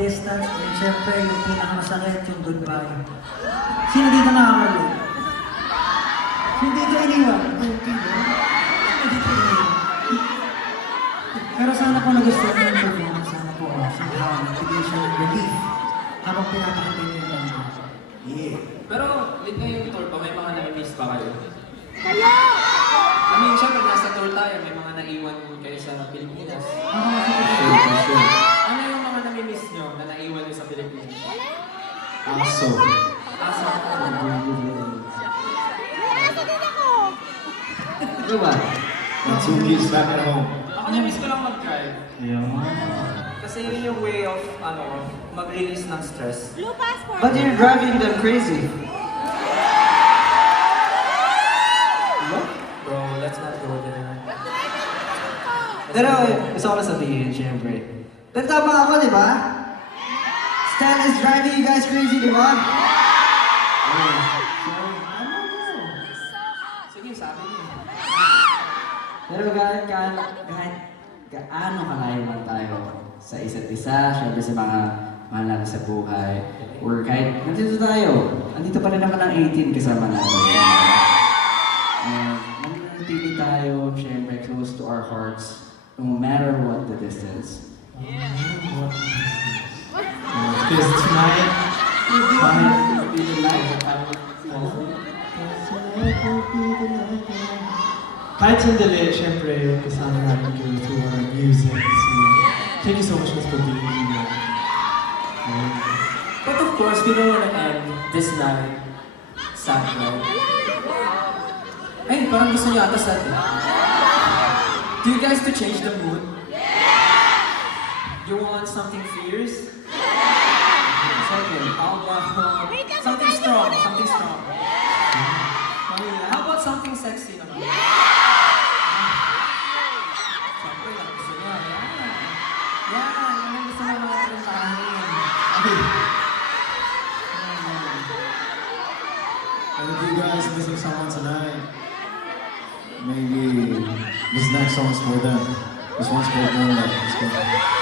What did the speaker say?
distance, and syempre yung pinakamasakit, yung goodbye. Sino dito nakakalit? Sino dito iniwan? Sino dito iniwan? Pero sana po nagustuhan niyo yung performance, sana po somehow nagbigay siya ng relief habang pinapakita niyo yung kanta. Yeah. Pero, late na yung tour pa, may mga nami-miss pa kayo? Kayo! I mean, syempre, nasa tour tayo, may mga naiwan kayo sa Pilipinas. Sure. Ano yung mga nami-miss nyo na naiwan nyo sa Pilipinas? Aso. Asa ko. Nasa din ako! Di ba? 2 years back at home. Ako na-miss ko lang mag-drive. Yeah. Kasi yun yung way of, mag-release ng stress. Blue passport! But you're driving them crazy. Bro, let's not go there. Pero gusto ko lang sabihin, syempre. Pero tama ako, di ba? Stan is driving you guys crazy, di ba? Sige, sabi niyo. Pero kahit gaano kalayo man tayo sa isa't isa, syempre sa mga mahal natin sa buhay, or kahit nandito tayo, nandito pa rin naman ang 18 kasama natin. And nananatili tayo, syempre, close to our hearts, no matter what the distance. Because tonight, Kahit be the light, kahit sandali, syempre, kasama natin kayo through our music. So, thank you so much for being here. But of course, we don't want to end this night sad, right? Ay, parang gusto niyo ata sad. Do you guys to change the mood? You want something fierce? Second, how about something strong? Something strong. How about something sexy naman? Siyempre, lang gusto niya. Yan, yan ang gusto naman natin sa akin. And if you guys missing someone tonight, maybe this next song's for them. This one's called Moonlight. Let's go.